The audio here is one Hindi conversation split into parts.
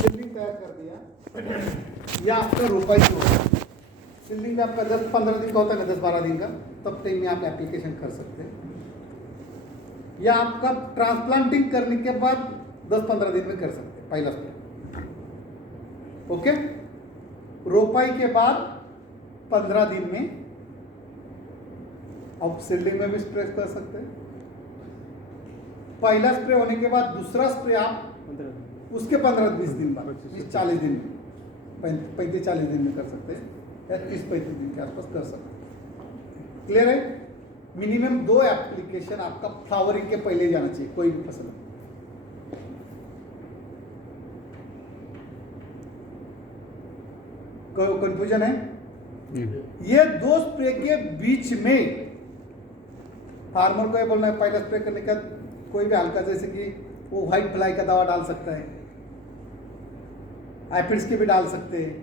सीलिंग तैयार कर दिया। यह आपका रोपाई जो होगा, सीलिंग में आपका 10-15 दिन का होता है ना, 10-12 दिन का, तब टाइम में आप एप्लीकेशन कर सकते हैं। या आपका ट्रांसप्लांटिंग करने के बाद 10-15 दिन में कर सकते हैं पहला स्प्रे। ओके, रोपाई के बाद 15 दिन में आप सीलिंग में भी स्प्रे कर सकते हैं। पहला स्प्रे होने के बाद दूसरा स्प्रे आप उसके 15-20 दिन बाद, 30-40 दिन में, 35-40 दिन में कर सकते हैं, या 30-35 दिन के आसपास कर सकते हैं। क्लियर है? मिनिमम 2 एप्लीकेशन आपका फ्लावरिंग के पहले जाना चाहिए कोई भी फसल। कंफ्यूजन है? ये 2 स्प्रे के बीच में फार्मर को ये बोलना है, पहला स्प्रे करने का कोई भी हल्का, जैसे कि वो व्हाइट फ्लाई का दवा डाल सकता है, एपिड्स के भी डाल सकते हैं।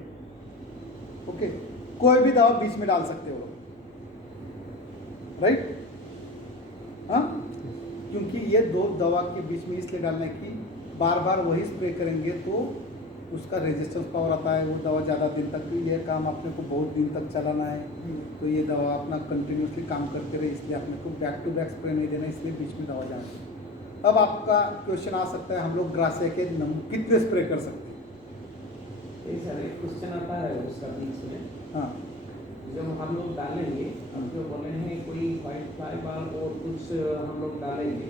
ओके, कोई भी दवा बीच में डाल सकते हो, राइट? हाँ, क्योंकि ये 2 दवा के बीच में इसलिए डालना है कि बार बार वही स्प्रे करेंगे तो उसका रेजिस्टेंस पावर आता है, वो दवा ज़्यादा दिन तक, ये काम अपने को बहुत दिन तक चलाना है, तो ये दवा अपना कंटिन्यूसली काम करते रहे, इसलिए अपने को बैक टू बैक स्प्रे नहीं देना, इसलिए बीच में दवा जाना है। अब आपका क्वेश्चन आ सकता है, हम लोग ग्रासिया के कितने स्प्रे कर सकते हैं? सर एक क्वेश्चन आता है उसका बीच में। हाँ, जब हम लोग डालेंगे, हम जो बोले हैं कोई व्हाइट फ्लाई बार और कुछ हम लोग डालेंगे,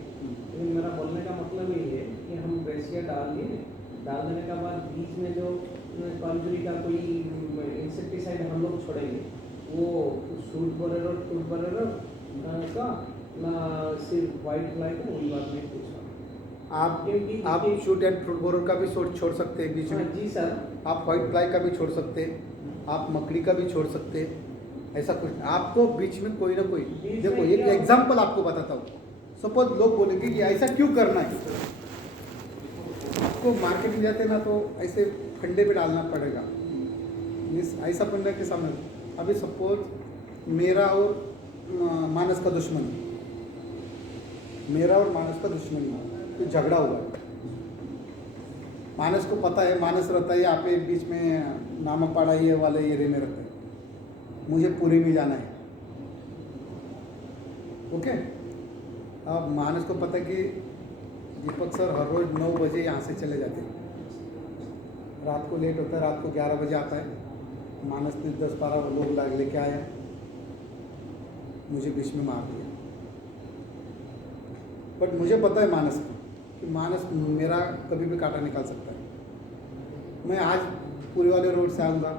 लेकिन मेरा बोलने का मतलब ये है कि हम ग्रेसिया डाल दिए, डाल देने के बाद बीच में जो कॉन्जुरी का कोई इंसेक्टिसाइड हम लोग छोड़ेंगे, वो शूट बरेरो का ना सिर्फ व्हाइट फ्लाई का, वही बात नहीं पूछा आप शूट एंड फ्रूट बोरर का भी छोड़ सकते हैं बीच में। जी सर, आप व्हाइट फ्लाई का भी छोड़ सकते हैं, आप मकड़ी का भी छोड़ सकते हैं, ऐसा कुछ नहीं। आपको बीच में कोई ना कोई, देखो एक एग्जांपल आपको बताता हूँ। सपोज लोग बोलेंगे कि ऐसा क्यों करना है, आपको मार्केट में जाते ना तो ऐसे फंडे पे डालना पड़ेगा, ऐसा फंडा के सामने। अभी सपोज मेरा और मानस का दुश्मन, मेरा और मानस का दुश्मन तो झगड़ा हुआ, मानस को पता है, मानस रहता है यहाँ पे बीच में नामापाड़ा ये वाले एरिया में रहता है, मुझे पूरी में जाना है। ओके, अब मानस को पता है कि दीपक सर हर रोज़ 9 बजे यहाँ से चले जाते हैं, रात को लेट होता है, रात को 11 बजे आता है। मानस ने 10-12 लोग लेके आया, मुझे बीच में मार दिया। बट मुझे पता है मानस को कि मानस मेरा कभी भी कांटा निकाल सकता है। मैं आज पूरी वाले रोड से आऊँगा,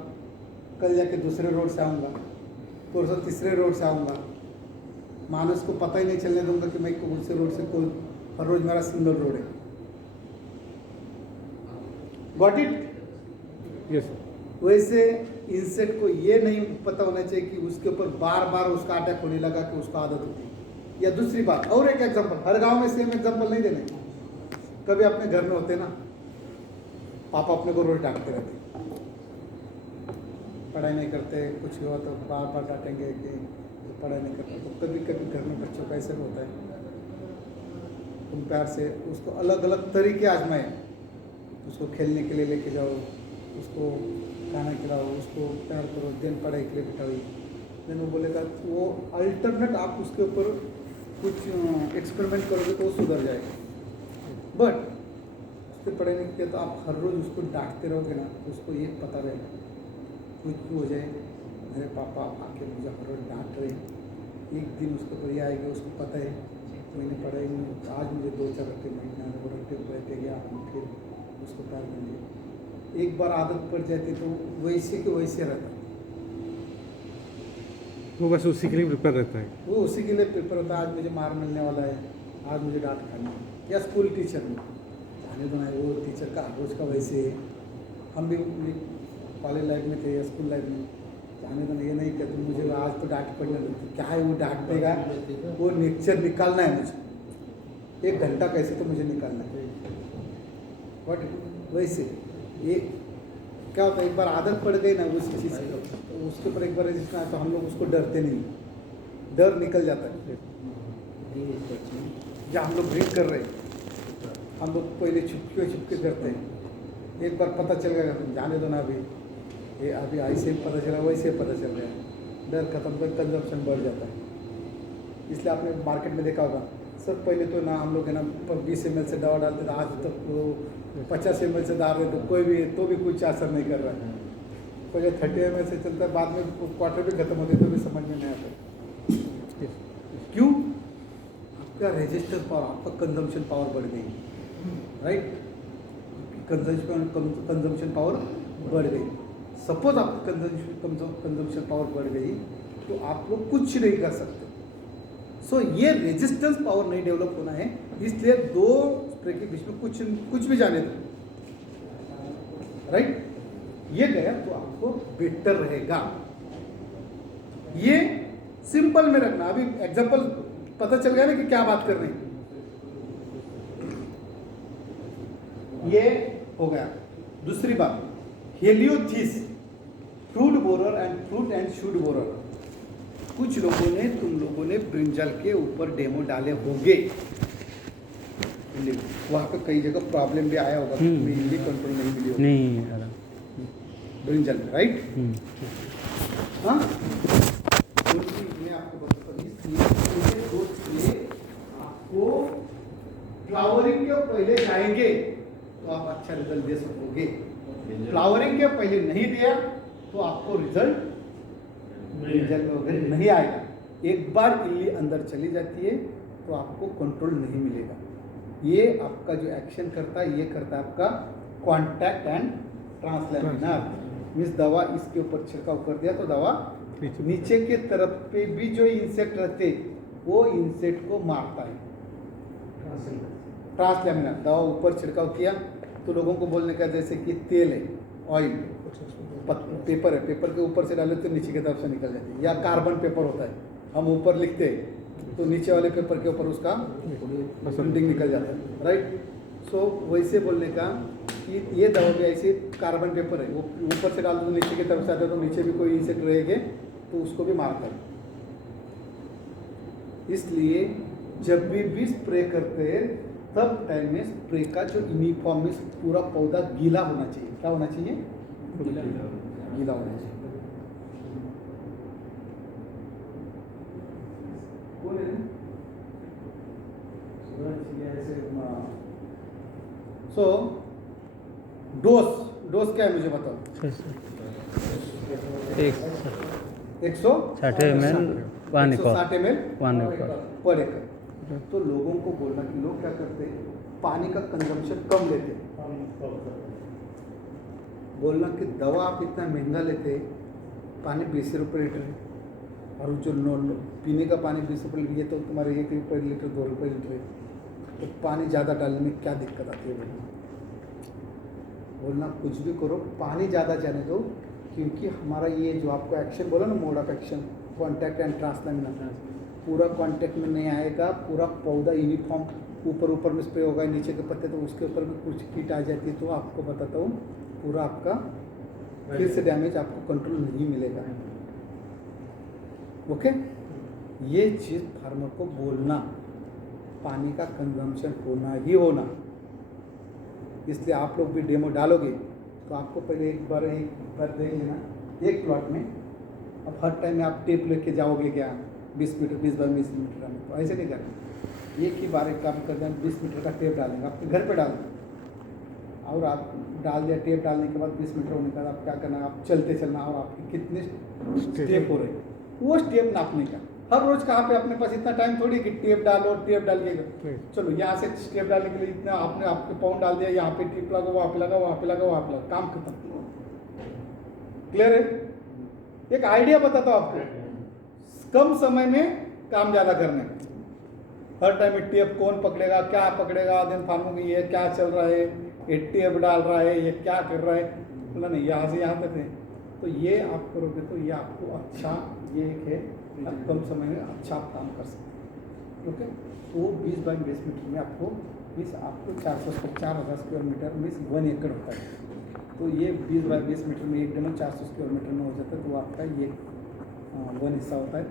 कल जाके दूसरे रोड से आऊँगा, परसों तीसरे रोड से आऊँगा। मानस को पता ही नहीं चलने दूंगा कि मैं कौन से रोड से, कोई हर रोज मेरा सिंगल रोड है। Got it? यस। वैसे इंसेक्ट को ये नहीं पता होना चाहिए कि उसके ऊपर बार बार उसका अटैक होने लगा कि उसको आदत होती है। या दूसरी बात, और एक एग्जांपल, हर गांव में सेम एग्जांपल नहीं देने। कभी अपने घर में होते ना, पापा अपने को रोज डांटते रहते, पढ़ाई नहीं करते, कुछ हुआ तो बार बार डांटेंगे कि पढ़ाई नहीं करते। तो कभी कभी घर में बच्चों का ऐसा होता है, तुम प्यार से उसको अलग अलग तरीके आजमाए, उसको खेलने के लिए लेके जाओ, उसको खाना खिलाओ, उसको प्यार करो, दिन पढ़ाई के लिए बिठाओ। देन वो बोलेगा, वो अल्टरनेट आप उसके ऊपर कुछ एक्सपेरिमेंट करोगे तो वो सुधर जाएगा। बट उसके पढ़ाई नहीं किया तो आप हर रोज़ उसको डांटते रहोगे ना, तो उसको ये पता रहेगा, कुछ भी हो जाए मेरे पापा आके मुझे हर रोज़ डांट रहे, एक दिन उसके ऊपर ये आएगा, उसको पता है मैंने पढ़ाई में आज मुझे 2-4 रट्टे महीना वो रट्टे बैठे गया, हम फिर उसको प्यार करेंगे। एक बार आदत पड़ जाती तो वैसे के वैसे रहता, वो बस उसी के लिए प्रिपेयर रहता है, वो उसी के लिए प्रिपेयर होता है। आज मुझे मार मिलने वाला है, आज मुझे डांट खानी है। या स्कूल टीचर में जाने दो ना, वो टीचर का रोज का वैसे है। हम भी कॉलेज लाइफ में थे या स्कूल लाइफ में, जाने दो ना, ये नहीं कहते मुझे आज तो डांट पड़ने लगती, क्या है वो डांट देगा, वो नेचर निकालना है मुझे, 1 घंटा कैसे तो मुझे निकालना है। बट वैसे ये क्या होता है, एक बार आदत पड़ गई ना उस चीज़ की, तो उसके ऊपर एक बार रजिस्टर आया तो हम लोग उसको डरते नहीं, डर निकल जाता है। जहाँ हम लोग ड्रिंक कर रहे हैं, हम लोग पहले छुपके करते हैं, एक बार पता चल गया तुम जाने दो ना अभी, ये अभी ऐसे ही पता चला वैसे ही पता चल गया, डर खत्म कर कंजम्पशन बढ़ जाता है। इसलिए आपने मार्केट में देखा होगा सर, पहले तो ना हम लोग है ना 20 ml से दवा डालते थे, आज तक तो 50 ml से डाल रहे, तो कोई भी तो भी कुछ असर नहीं कर रहा है। पहले 30 ml से चलता है, बाद में क्वार्टर भी खत्म होते तो भी समझ में नहीं आता। क्यों? आपका रेजिस्टेंस पावर, आपका कंजम्पशन पावर बढ़ गई, राइट? कंजम्पशन पावर बढ़ गई। सपोज आपकी कंजम्पशन पावर बढ़ गई तो आप लोग कुछ नहीं कर सकते। सो ये रेजिस्टेंस पावर नहीं डेवलप होना है, इसलिए 2 स्प्रे के बीच में कुछ भी जाने दो, राइट? ये गया तो आपको बेटर रहेगा। ये सिंपल में रखना। अभी एग्जांपल पता चल गया ना कि क्या बात कर रहे हैं। ये हो गया। दूसरी बात, heliothis fruit borer and shoot borer. कुछ लोगों ने, तुम लोगों ने ब्रिंजल के ऊपर डेमो डाले होंगे, वहां पे कई जगह प्रॉब्लम भी आया होगा, इनली कंट्रोल नहीं मिली होगी नहीं ब्रिंजल में, राइट? हाँ, मैं आपको बताता हूँ, इसलिए 2 स्प्रे आपको फ्लावरिंग के पहले जाएंगे तो आप अच्छा रिजल्ट दे सकोगे। फ्लावरिंग के पहले नहीं दिया तो आपको रिजल्ट ब्रिंजल में वगैरह नहीं आएगा। एक बार इल्ली अंदर चली जाती है तो आपको कंट्रोल नहीं मिलेगा। ये आपका जो एक्शन करता है, ये करता है आपका कॉन्टैक्ट एंड ट्रांसलैमिनार। मीन्स दवा इसके ऊपर छिड़काव कर दिया तो दवा नीचे के तरफ पे भी जो इंसेक्ट रहते वो इंसेक्ट को मारता है। ट्रांसलैमिनार दवा ऊपर छिड़काव किया तो लोगों को बोलने का जैसे कि तेल है, ऑयल, पेपर है, पेपर के ऊपर से डाले तो नीचे की तरफ से निकल जाती है। या कार्बन पेपर होता है, हम ऊपर लिखते हैं तो नीचे वाले पेपर के ऊपर उसका प्रिंटिंग निकल जाता है, राइट? सो वैसे बोलने का कि ये दवा भी ऐसे कार्बन पेपर है, वो ऊपर से डाल दो नीचे की तरफ से आता है तो नीचे भी कोई इंसेक्ट रहेंगे तो उसको भी मारता है। इसलिए जब भी स्प्रे करते हैं तब टाइम में स्प्रे का जो यूनिफॉर्म में पूरा पौधा गीला होना चाहिए। क्या होना चाहिए? गीला होना चाहिए। सो डोज क्या है मुझे बताओ। 160 ml 1 एकड़ 160 ml 1 एकड़ पर एकड़। तो लोगों को बोलना कि लोग क्या करते हैं, पानी का कंजम्पशन कम लेते हैं। बोलना कि दवा आप इतना महंगा लेते हैं, पानी 20 रुपये लीटर है, और जो पीने का पानी 20 रुपये लीटर, ये तो तुम्हारे 1 रुपये लीटर 2 रुपये लीटर है, तो पानी ज़्यादा डालने में क्या दिक्कत आती है? बोलना कुछ भी करो, पानी ज़्यादा जाने दो, क्योंकि हमारा ये जो आपको एक्शन बोला ना, mode of action, contact and translaminar, पूरा कॉन्टैक्ट में नहीं आएगा। पूरा पौधा यूनिफॉर्म ऊपर में स्प्रे होगा, नीचे के पत्ते तो उसके ऊपर भी कुछ कीट आ जाती है, तो आपको बताता हूँ पूरा आपका फिर से डैमेज, आपको कंट्रोल नहीं मिलेगा। ओके, ये चीज़ फार्मर को बोलना, पानी का कंजम्पशन होना ही होना। इसलिए आप लोग भी डेमो डालोगे तो आपको पहले एक बार देख लेना, एक प्लॉट में। अब हर टाइम में आप टेप लेके जाओगे क्या 20 मीटर 20 बाय 20 मीटर डालने, तो ऐसे नहीं करना। एक ही बार एक काम कर दें, 20 मीटर का टेप डालेंगे, आपके घर पे डाल दें, और आप डाल दिया। टेप डालने के बाद 20 मीटर होने के बाद आप क्या करना, आप चलते चलना, और आपके कितने स्टेप हो रहे हैं वो स्टेप नापने का। हर रोज कहाँ पे अपने पास इतना टाइम थोड़ी कि टेप डालो, टेप डाल के चलो यहाँ से स्टेप डालने के लिए इतना आपने आपके पाउंड डाल दिया, यहाँ पे टेप लगा, वहाँ पे लगा, वहाँ पे लगा, वहाँ पे लगा, काम खत्म। क्लियर है? एक आइडिया बताता हूँ आपको, कम समय में काम ज़्यादा करने का। हर टाइम में टेप कौन पकड़ेगा, क्या पकड़ेगा, दिन फार्मों की ये क्या चल रहा है, ये टेप डाल रहा है, ये क्या कर रहा है, बोला नहीं यहाँ से यहाँ तक है। तो ये आप करोगे तो ये आपको अच्छा, ये एक है, कम समय में अच्छा आप काम कर सकते हैं। ओके, तो 20 बाई 20 मीटर में आपको 4,000 स्क्वायर मीटर मीन्स 1 एकड़ होता है। तो ये 20 बाई 20 मीटर में एक डेमो 400 स्क्वायर मीटर में हो जाता है, तो आपका ये 1 हिस्सा होता है।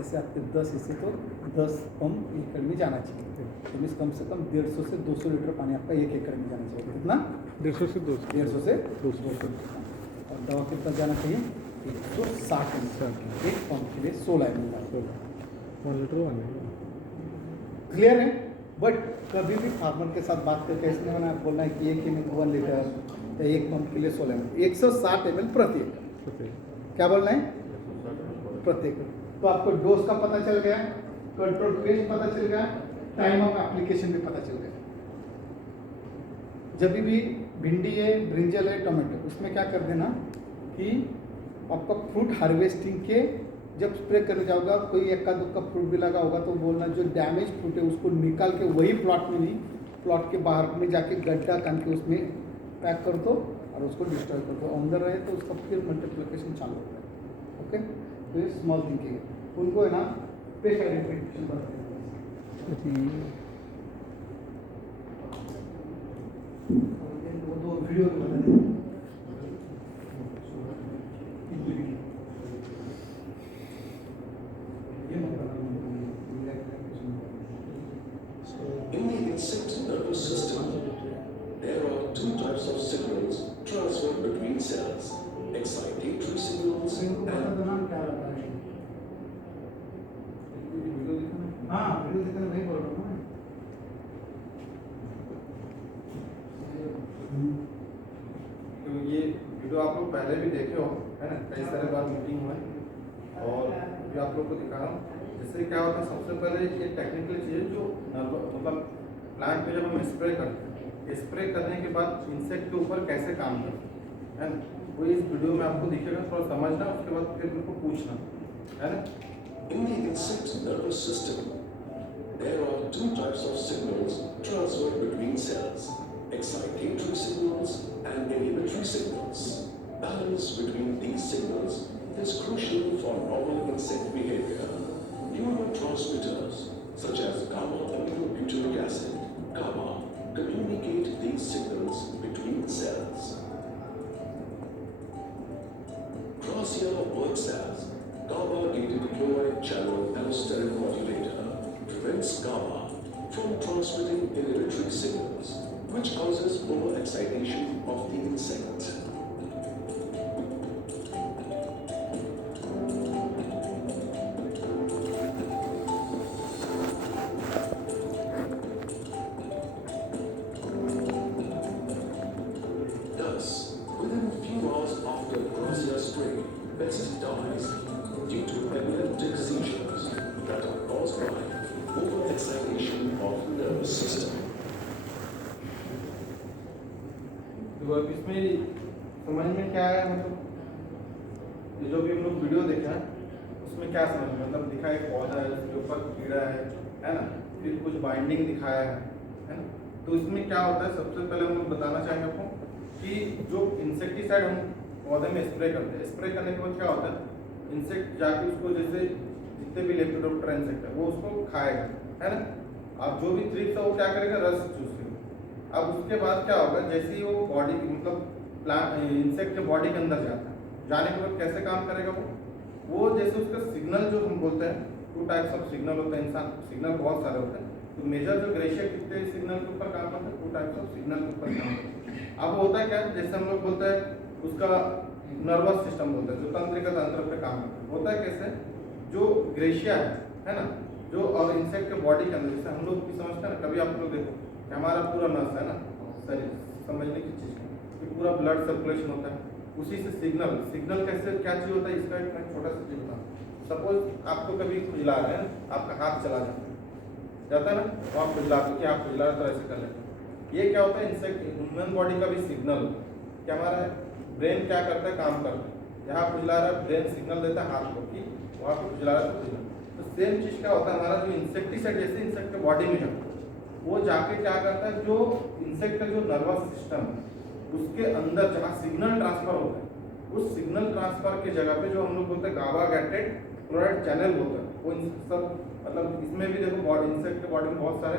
ऐसे आपके 10 हिस्से तो 10 पंप एकड़ में जाना चाहिए। तो मीन्स कम से कम 150 से 200 लीटर पानी आपका 1 एकड़ में जाना चाहिए। कितना? 150 से 200 150 से 200 और दवा कितना जाना चाहिए 160 ml एक पंप के लिए 16 ml 1 लीटर आने क्लियर है। बट कभी भी फार्मर के साथ बात करके इसमें मैंने बोलना है कि 1 ml 1 लीटर या एक पंप के लिए 16 ml 160 ml प्रति एकड़। ओके क्या बोलना है प्रति एकड़। तो आपको डोज का पता चल गया, कंट्रोल पेस्ट पता चल गया, टाइम ऑफ एप्लीकेशन भी पता चल गया। जब भी भिंडी है, ब्रिंजल है, टमाटो, उसमें क्या कर देना कि आपका फ्रूट हार्वेस्टिंग के जब स्प्रे करने जाओगा कोई एक्का दुक्का फ्रूट भी लगा होगा तो बोलना जो डैमेज फ्रूट है उसको निकाल के वही प्लॉट में नहीं, प्लॉट के बाहर में जाके गड्ढा कान के उसमें पैक कर दो और उसको डिस्ट्रॉय कर दो। अंदर रहे तो उसका फिर मल्टीप्लिकेशन चालू होता है। ओके, तो ये स्मॉल थिंकिंग है। उनको है ना पेस्ट आइडेंटिफिकेशन करते हैं। वो दो वीडियो में बता दें। In the insect nervous system, there are two types of signals transferred between cells: excitatory signals and हाँ वीडियो देखना नहीं बोल रहा हूँ तो ये वीडियो आप लोग पहले भी देखे हो, है ना, कई सारे बार मीटिंग हुआ और ये आप लोग को दिखा रहा हूँ। जिससे क्या होता है, सबसे पहले ये टेक्निकल चीज़ जो मतलब प्लांट पे जब हम स्प्रे करते हैं, स्प्रे करने के बाद इंसेक्ट के ऊपर कैसे काम करते हैं ना, वो इस वीडियो में आपको दिखेगा, थोड़ा समझना, उसके बाद फिर उनको पूछना, है ना। in the insect nervous system, there are two types of signals transferred between cells: excitatory signals and inhibitory signals. Balance between these signals is crucial for normal insect behavior. Neurotransmitters such as gamma-aminobutyric acid, GABA, communicate these signals between cells. Graciela works as GABA-gated chloride channel allosteric modulator, prevents GABA from transmitting inhibitory signals, which causes overexcitation of the insect. Thus, within few hours after Gracia spray, pest dies due to epileptic seizures that are caused by overexcitation of nervous system. तो अब इसमें समझ में क्या आया, मतलब ये जो भी हम लोग वीडियो देखा उसमें क्या समझ में, मतलब दिखा एक पौधा है, उसके ऊपर कीड़ा है ना, फिर कुछ बाइंडिंग दिखाया है ना। तो इसमें क्या होता है, सबसे पहले हम लोग बताना चाहेंगे आपको कि जो इंसेक्टिसाइड हम पौधे में स्प्रे करते हैं, स्प्रे करने के बाद क्या होता है, इंसेक्ट जाके उसको जैसे जितने भी लेपिडोप्टेरा इंसेक्ट है वो उसको खाएगा, है ना। अब जो भी थ्रिप्स है वो क्या करेगा, रस चूसेगा। अब उसके बाद क्या होगा, जैसे ही वो बॉडी मतलब प्लांट इंसेक्ट के बॉडी के अंदर जाता है, जाने के बाद कैसे काम करेगा वो जैसे उसका सिग्नल जो हम बोलते हैं, टू टाइप्स ऑफ सिग्नल होता है, इंसान सिग्नल बहुत सारे होते हैं। तो मेजर जो ग्रेशिया कितने सिग्नल के ऊपर काम करता है, टू टाइप्स ऑफ सिग्नल के ऊपर काम करता है। अब होता है क्या, जैसे हम लोग बोलते हैं उसका नर्वस सिस्टम बोलते हैं, जो तंत्रिका तंत्र पे काम करता है। होता है कैसे, जो ग्रेशिया है ना, जो और इंसेक्ट के बॉडी के अंदर, जैसे हम लोग भी समझते हैं ना, कभी आप लोग देखो कि हमारा पूरा नस है ना, शरीर समझने की चीज़ कि पूरा ब्लड सर्कुलेशन होता है, उसी से सिग्नल कैसे क्या चीज़ होता है, इसका एक छोटा सा चीज़ बताऊँ। सपोज आपको कभी खुजला रहे हैं, आपका हाथ चला जाता है ना, तो आप खुजला कि आप खुजला रहे तो ऐसे कर लेते हैं। ये क्या होता है, इंसेक्ट ह्यूमन बॉडी का भी सिग्नल होता है कि हमारा ब्रेन क्या करता है, काम करता है। यहाँ खुजला रहा है, ब्रेन सिग्नल देता है हाथ को कि वहाँ पर खुजला रहा है तो खुजला। तो सेम चीज़ क्या होता है, हमारा जो इंसेक्टिसाइड जैसे इंसेक्ट के बॉडी में जाता है, वो जाके क्या करता है, जो इंसेक्ट का जो नर्वस सिस्टम है उसके अंदर जहाँ सिग्नल ट्रांसफर होता है, उस सिग्नल ट्रांसफर के जगह पे जो हम लोग बोलते हैं गाबा गैटेड क्लोराइड चैनल होता है, वो सब मतलब इसमें भी देखो बॉडी इंसेक्ट के बॉडी में बहुत सारे,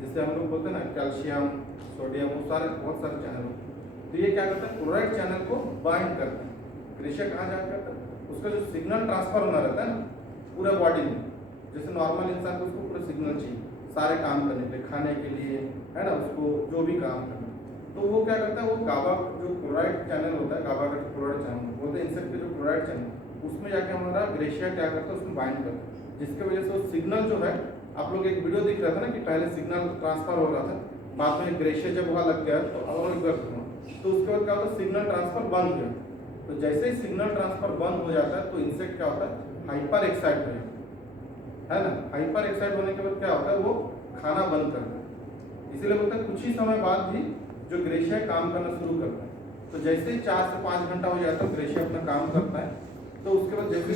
जैसे हम लोग बोलते हैं ना कैल्शियम, सोडियम, वो सारे बहुत सारे चैनल होते हैं। तो ये क्या करता है, क्लोराइड चैनल को बाइंड करता है। ग्रेशिया कहाँ जा करता है, उसका जो सिग्नल ट्रांसफर होना रहता है ना पूरे बॉडी में, जैसे नॉर्मल इंसान को उसको पूरा सिग्नल चाहिए सारे काम करने के लिए, खाने के लिए, है ना, उसको जो भी काम करना, तो वो क्या करता है, वो गाबा जो क्लोराइड चैनल होता है, गाबा का क्लोराइड चैनल बोलते हैं, इंसेक्ट के जो क्लोराइड चैनल, उसमें जाके हमारा ग्रेशिया क्या करता है, उसमें बाइंड करता है, जिसके वजह से वो सिग्नल जो है, आप लोग एक वीडियो दिख रहा था ना कि पहले सिग्नल ट्रांसफर हो रहा था, बाद में ग्रेशिया जब वहाँ लग गया तो तो उसके बाद क्या होता है, सिग्नल ट्रांसफर बंद हो गया। तो जैसे ही सिग्नल ट्रांसफर बंद हो जाता है तो इंसेक्ट क्या होता है, हाइपर एक्साइट हो जाता है ना। हाइपर एक्साइट होने के बाद क्या होता है, वो खाना बंद करता है। इसीलिए बोलते हैं कुछ ही समय बाद भी जो ग्रेशिया काम करना शुरू करता है। तो जैसे ही 4 से 5 घंटा हो जाता है ग्रेशिया अपना काम करता है, तो उसके बाद जैसे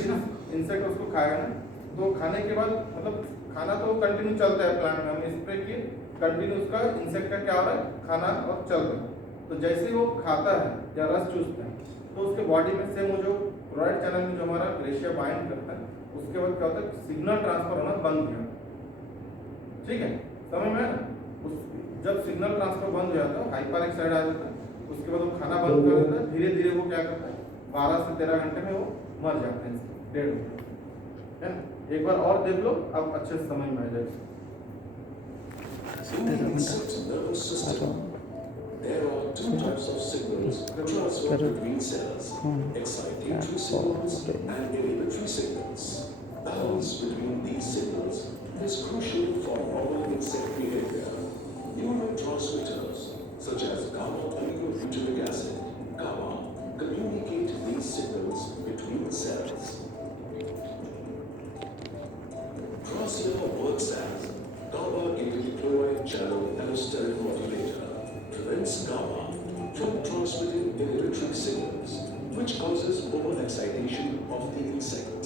इंसेक्ट उसको खाएगा ना, तो खाने के बाद मतलब खाना तो कंटिन्यू चलता है प्लांट में, हमने स्प्रे किए कंटिन्यू, उसका इंसेक्ट का क्या हो रहा है, खाना और चल रहा है। तो जैसे ही वो खाता है या रस चूसता है तो उसके बॉडी में सेम वो जो क्लोराइड चैनल में जो हमारा ग्रेशिया बाइंड करता है, उसके बाद क्या होता है, सिग्नल ट्रांसफर होना बंद हो जाता है। ठीक है, समझ में है ना। जब सिग्नल ट्रांसफर बंद हो जाता है, हाइपर एक्साइट आ जाता है, उसके बाद वो खाना बंद कर देता है, धीरे धीरे वो क्या करता है, 12 से 13 घंटे में वो मर जाते हैं, 1.5 घंटे, है ना। एक बार और देख लो, अब अच्छे से समझ में आ जाएगा। In the insect nervous system, there are two types of signals transferred between cells: excitatory signals and inhibitory signals. Balance between these signals is crucial for normal insect behavior. Neurotransmitters such as gamma-aminobutyric acid, GABA, communicate these signals between cells. Drosera works as GABA-glucuronide channel allosteric modulator, prevents GABA from transmitting inhibitory signals, which causes overexcitation of the insect.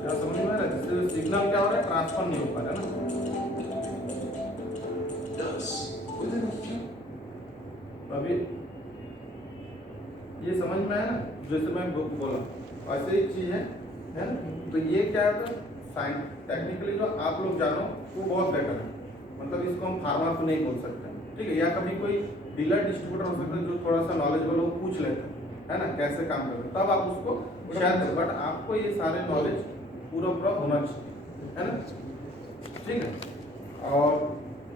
क्या समझ में आ रहा है, जिससे सिग्नल क्या हो रहा है, ट्रांसफर नहीं हो पा रहा है ना। Thus, within a few अभी ये समझ में आया ना, जैसे मैं बोला वैसे ही चीज है ना। तो ये क्या है, साइंस टेक्निकली जो आप लोग जानो वो बहुत बेटर है, मतलब इसको हम फार्मा को नहीं बोल सकते, ठीक है। या कभी कोई डीलर डिस्ट्रीब्यूटर हो सकता है जो थोड़ा सा नॉलेजेबल हो, पूछ लेते है ना कैसे काम करते, तब आप उसको शायद, बट आपको ये सारे नॉलेज पूरा होना चाहिए, है ना, ठीक है। और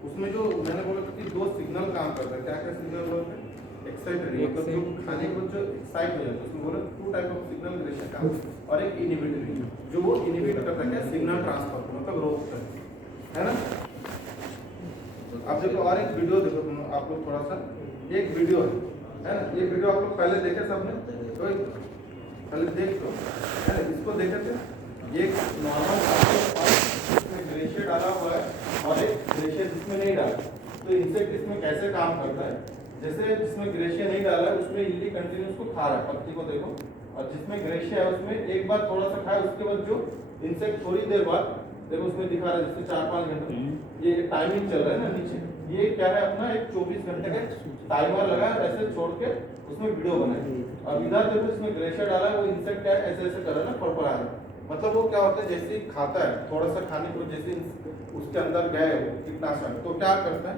उसमें जो मैंने बोला था कि 2 सिग्नल काम करता है, क्या क्या सिग्नल बोलते हैं, एक्साइटरी, मतलब जो खाने के बाद जो एक्साइट हो जाता है, उसमें बोला 2 टाइप ऑफ सिग्नल ग्रेशिया काम, और एक इनहिबिटरी, जो वो इनहिबिट करता है सिग्नल ट्रांसफर को, मतलब रोकता है ना। आप देखो और एक वीडियो देखो तुम, आप लोग थोड़ा सा, एक वीडियो है ना, ये वीडियो आप लोग पहले देखे सबने, तो पहले देख लो, है ना, इसको देखे थे। ये नॉर्मल इसमें ग्रेशिया डाला हुआ है और एक ग्रेशिया जिसमें नहीं डाला, तो इंसेक्ट इसमें कैसे काम करता है, जैसे जिसमें ग्रेशिया नहीं डाला है उसमें इल्ली कंटिन्यूस को खा रहा है, पत्ती को देखो, और जिसमें ग्रेशिया है उसमें एक बार थोड़ा सा खाया, उसके बाद जो इंसेक्ट थोड़ी देर बाद देखो उसमें दिखा रहा है, जैसे 4-5 घंटे, ये टाइमिंग चल रहा है ना नीचे, ये क्या है अपना एक 24 घंटे का टाइमर लगा है, ऐसे छोड़ के उसमें वीडियो बनाई, और इधर देखो इसमें ग्रेशिया डाला है, वो इंसेक्ट क्या है ऐसे ऐसे कर रहा है ना, फड़फड़ा रहा है, मतलब वो क्या होता है, जैसे ही खाता है थोड़ा सा खाने को, जैसे उसके अंदर गए वो कीटनाशक, तो क्या करता है,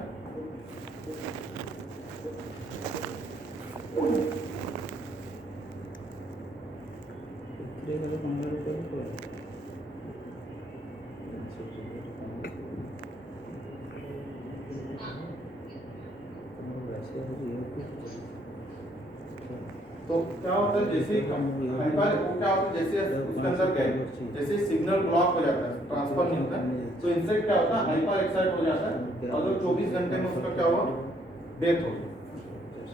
तो क्या होता है, जैसे ही हाइपर वो क्या होता है, जैसे उसके अंदर गए, जैसे सिग्नल ब्लॉक हो जाता है, ट्रांसफर नहीं होता है, तो इंसेक्ट क्या होता है, हाइपर एक्साइट हो जाता है, और 24 घंटे में उसका क्या हुआ, डेथ हो गई,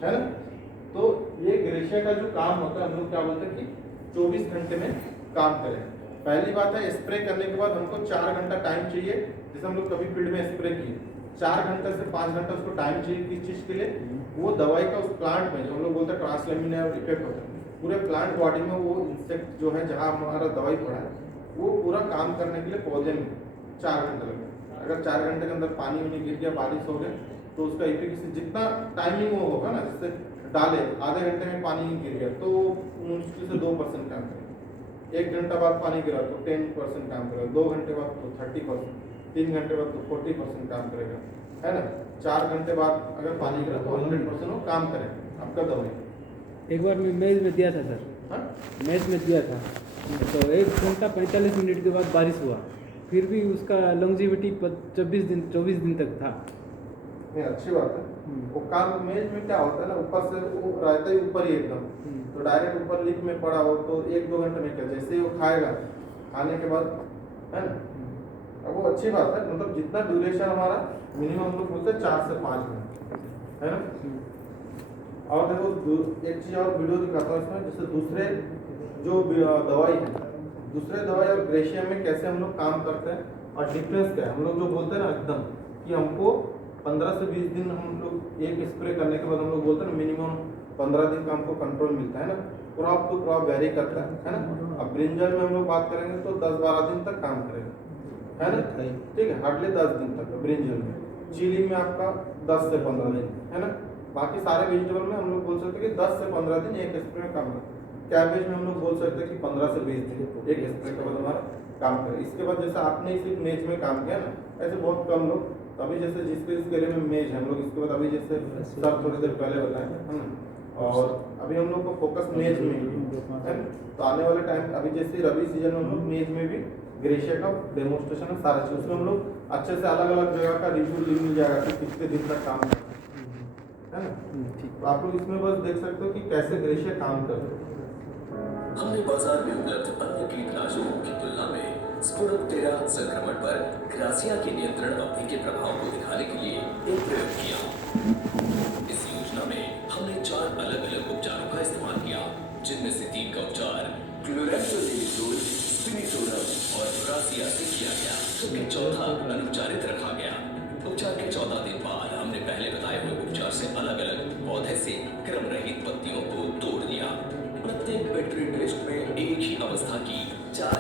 है ना। तो ये ग्रेशिया का जो काम होता है, हम लोग क्या बोलते हैं कि 24 घंटे में काम करें। पहली बात है, स्प्रे करने के बाद हमको 4 घंटा टाइम चाहिए, जैसे हम लोग कभी फील्ड में स्प्रे किए 4 घंटे से 5 घंटा उसको टाइम चाहिए, किस चीज़ के लिए, वो दवाई का उस प्लांट में, जो हम लोग बोलते हैं ट्रांसलेमिनर इफेक्ट होता है, पूरे प्लांट बॉडी में वो इंसेक्ट जो है जहाँ हमारा दवाई पड़ा है वो पूरा काम करने के लिए पौधे में 4 घंटे लगेगा। अगर 4 घंटे के अंदर पानी वानी गिर गया, बारिश हो गया, तो उसका इफेक्ट जितना टाइमिंग वो होगा ना, जैसे डाले आधे घंटे में पानी गिर गया तो मुश्किल से 2% काम करेगा, 1 घंटा बाद पानी गिरा तो 10% काम करेगा, 2 घंटे बाद तो 30%, 3 घंटे बाद तो 40% काम करेगा, है ना। 4 घंटे बाद अगर पानी गिरा तो 100% वो काम करेगा आपका दवाई। एक बार मैं इमेज में दिया था सर, हाँ? मैच में दिया था तो 1 घंटा 45 मिनट के बाद बारिश हुआ, फिर भी उसका लॉन्जिविटी 24 दिन तक था। नहीं, अच्छी बात है। वो काम मेज में क्या होता है ना, ऊपर से वो रहता ही ऊपर ही एकदम, तो डायरेक्ट ऊपर लीक में पड़ा हो तो 1-2 घंटे में क्या, जैसे ही वो खाएगा, खाने के बाद, है ना, अब वो अच्छी बात है। मतलब जितना ड्यूरेशन हमारा मिनिमम हम लोग बोलते हैं 4 से 5 मिनट, है ना। और देखो एक चीज़ और वीडियो दिखाता हूँ इसमें, जैसे दूसरे जो दवाई है, दूसरे दवाई और ग्रेशिया में कैसे हम लोग काम करते हैं और डिफरेंस क्या है। हम लोग जो बोलते हैं ना एकदम कि हमको 15 से 20 दिन हम लोग एक स्प्रे करने के बाद हम लोग बोलते हैं ना मिनिमम 15 दिन का हमको कंट्रोल मिलता है ना, क्रॉप टू क्रॉप वेरी करता है ना। अब ब्रिंजल में हम लोग बात करेंगे तो 10-12 दिन तक काम करेगा, है ना, ठीक है, हार्डली 10 दिन तक ब्रिंजल में। चिली में आपका 10 से 15 दिन, है ना। बाकी सारे वेजिटेबल में हम लोग बोल सकते हैं कि 10 से 15 दिन एक स्प्रे में काम करता है। कैबेज में हम लोग बोल सकते हैं कि 15 से 20 दिन एक स्प्रे के बाद हमारा काम करे। इसके बाद जैसे आपने सिर्फ मेज में काम किया ना, ऐसे बहुत कम लोग, अभी जैसे जिसके एरिया में मेज है हम लोग इसके बाद अभी जैसे सर थोड़ी देर पहले बताए, है ना, और अभी हम लोग को फोकस मेज में है ना। तो आने वाले टाइम अभी जैसे रबी सीजन में हम लोग मेज में भी ग्रेशिया का डेमोन्स्ट्रेशन है सारा चीज, उसमें हम लोग अच्छे से अलग अलग जगह का रिव्यू मिल जाएगा कि कितने दिन तक काम करता है ना। तो आप लोग इसमें बस देख सकते हो कि कैसे ग्रेशिया काम करता है। हमने बाजार में उपलब्ध अन्य कीटनाशकों की तुलना में स्पोरोप्टेरा संक्रमण पर ग्रासिया के नियंत्रण अवधि के प्रभाव को दिखाने के लिए एक प्रयोग किया। इस योजना में हमने 4 अलग अलग उपचारों का इस्तेमाल किया, जिनमें से 3 का उपचार क्लोरेंट्रोनिलिप्रोल, स्पिनिटोरम और ग्रासिया से किया गया, जबकि चौथा अनुपचारित रखा गया। उपचार के 14 दिन बाद हमने पहले बताए हुए उपचार से अलग अलग पौधे से क्रम रहित पत्तियों को तोड़ दिया। प्रत्येक बैटरी टेस्ट में एक ही अवस्था की 4